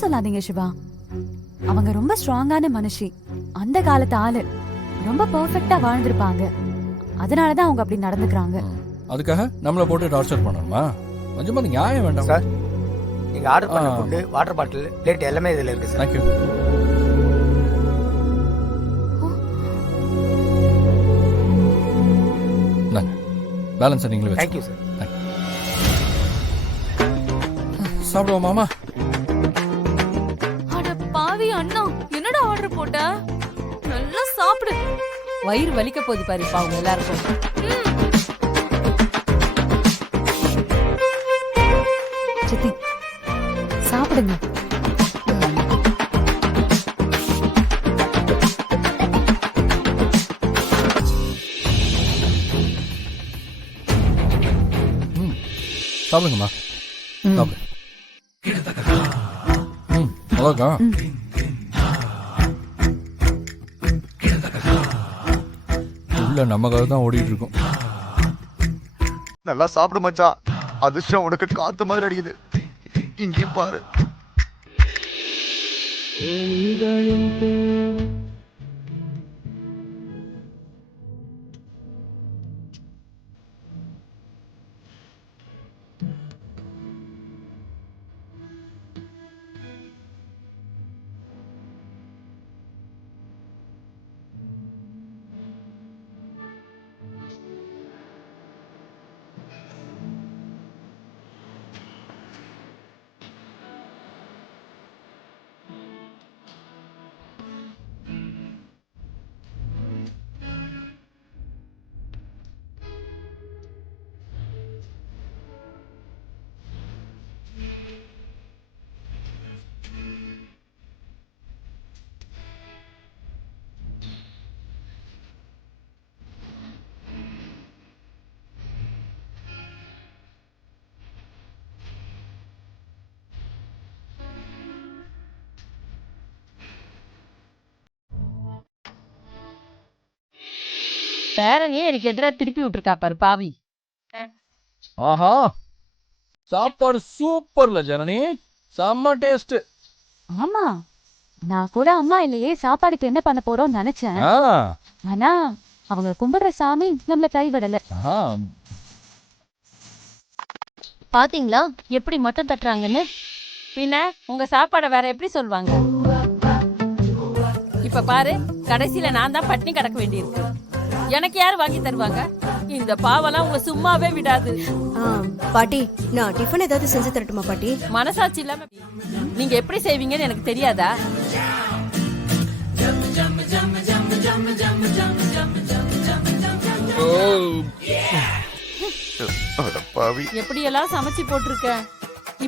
சொல்லாதீங்க சிவா. அவங்க ரொம்ப ஸ்ட்ராங்கான மனுஷி, அந்த காலத்து ஆளு, ரொம்ப பெர்ஃபெக்ட்டா வாழ்ந்திருப்பாங்க. அதனாலதான் அவங்க அப்படி நடந்துக்கிறாங்க. அதுக்காக நம்மள போட்டு டார்ச்சர் பண்ணணுமா? கொஞ்சமா நியாயம் வேண்டாம் சார். நீங்க ஆர்டர் பண்ண ஃபுட், வாட்டர் பாட்டில், பிளேட் எல்லாமே இதுல இருக்கு சார். தேங்க்யூ. பேலன்ஸ் நீங்களே வச்சு. Thank you sir. சாப்பிடுவோம் மாமா. அட பாவி அண்ணா, என்னடா ஆர்டர் போட்ட? நல்லா சாப்பிடு. வயிறு வலிக்க போகுது பாரு பாவம் எல்லாருக்கும். சித்தி சாப்பிடுங்க. சாப்பிடுங்கம்மா. சாப்பிடு. அவ்வளோக்கா. உள்ள நமக்காக தான் ஓடிட்டு இருக்கோம். நல்லா சாப்பிடு மச்சான். அதிர்ஷ்டம் உனக்கு காத்து மாதிரி அடிக்குது. இங்கே பாரு. பேரனே எனக்கு எதிராக திருப்பி விட்டுருக்கா பாரு பாவி. ஆஹா, சாப்பாடு சூப்பர்ல ஜனனி, செம்ம டேஸ்ட். ஆமா, நான் கூட அம்மா இல்லையே சாப்பாடுக்கு என்ன பண்ண போறோம்னு நினைச்சேன். ஆனா அவங்க கும்பிடுற சாமி நம்மள கைவிடல. பாத்தீங்களா எப்படி மட்டம் தட்டுறாங்கன்னு? பின்ன உங்க சாப்பாடை வேற எப்படி சொல்லுவாங்க? இப்ப பாரு, கடைசியில நான் தான் பட்டினி கிடக்க வேண்டியிருக்கு. எனக்கு யாரு வாங்கி தருவாங்க? இந்த பாவெல்லாம் உங்க சும்மாவே விடாது. பாட்டி, நான் டிஃபன் ஏதாவது செஞ்சு தரட்டுமா பாட்டி? மனசாட்சி இல்லாம நீங்க எப்படி செய்வீங்கன்னு எனக்கு தெரியாதா? எப்படியெல்லாம் சமைச்சு போட்டிருக்க.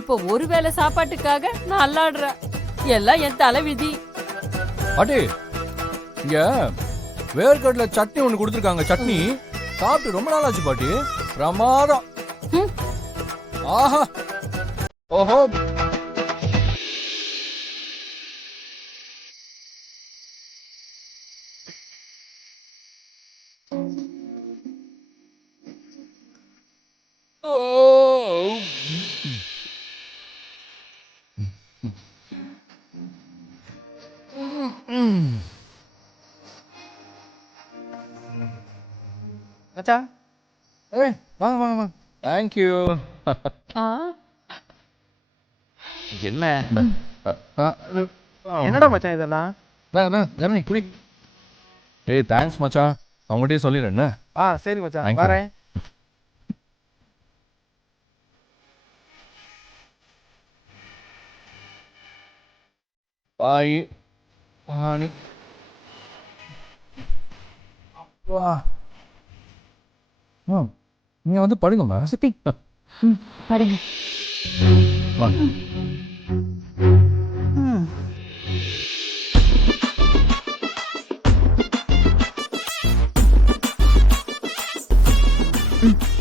இப்போ ஒருவேளை சாப்பாட்டுக்காக நான் அல்லாடுறேன். எல்லாம் என் தலை விதி. பாட்டி, இங்க வேர்க்கடல சட்னி ஒண்ணு கொடுத்துருக்காங்க. சட்னி சாப்பிட்டு ரொம்ப நாள் ஆச்சு பாட்டி. பிரமாதம். ஆஹா, ஓஹோ. மச்சான். ஏய், வாங்க வாங்க வாங்க. தேங்க்யூ. என்ன என்னடா மச்சான் இதெல்லாம்? ஜனனி குடி. ஏய், தேங்க்ஸ் மச்சான். அவங்ககிட்டயே சொல்லிடுறேன் என்ன? சரி மச்சான், Thank you. வரேன். பாய் பானி. வா, நீங்க வந்து படுங்கம்மா. சுத்தி படுங்க. வாங்க.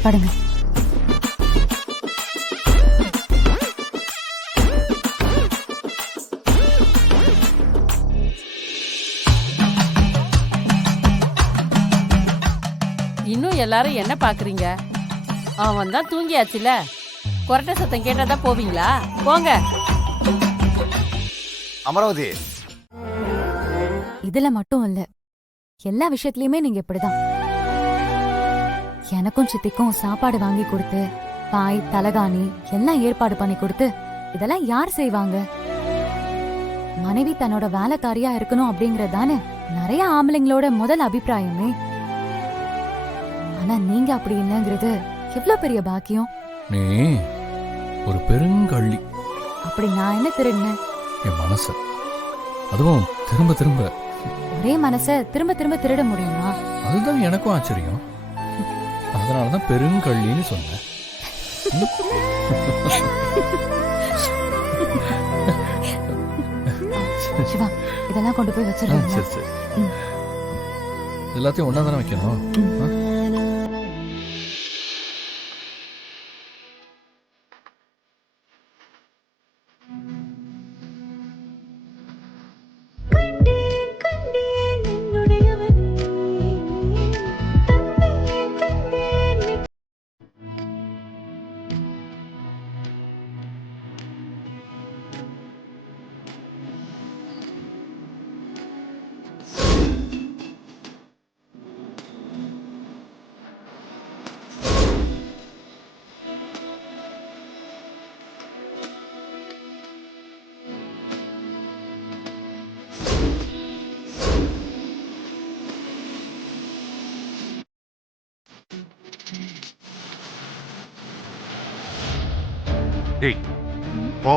படுங்க. இன்னும் எல்லாரும் என்ன பாக்குறீங்க? அவன் தான் தூங்கியாச்சுல. கொரட்டை சத்தம் கேட்டாதான் போவீங்களா? போங்க. அமராவதி இதுல மட்டும் இல்ல, எல்லா விஷயத்துலயுமே நீங்க இப்படிதான். எனக்கும் சித்திக்கும் சாப்பாடு வாங்கி கொடுத்து, பாய் தலகாணி எல்லாம் ஏற்பாடு பண்ணி கொடுத்து, இதெல்லாம் யார் செய்வாங்க? மனைவி தன்னோட வேலைக்காரியா இருக்கணும் அப்படிங்கறதானே நிறைய ஆம்பளைங்களோட முதல் அபிப்பிராயமே. ஆனா நீங்க அப்படி இல்லைங்கிறது எவ்வளவு பெரிய பாக்கியம். நீ ஒரு பெருங்கள்ளி. அப்படி நான் என்ன திருடினேன்? என் மனச, அதுவும் திரும்ப திரும்ப. ஒரே மனச திரும்ப திரும்ப திருட முடியுமா? அதுதான் எனக்கும் ஆச்சரியம். அதனாலதான் பெருங்கள்ளின்னு சொன்னேன். சிவா, இதெல்லாம் கொண்டு போய் வச்சிருக்கேன். சரி சரி, எல்லாத்தையும் ஒன்னா தானே வைக்கணும். ஆ? டேய் போ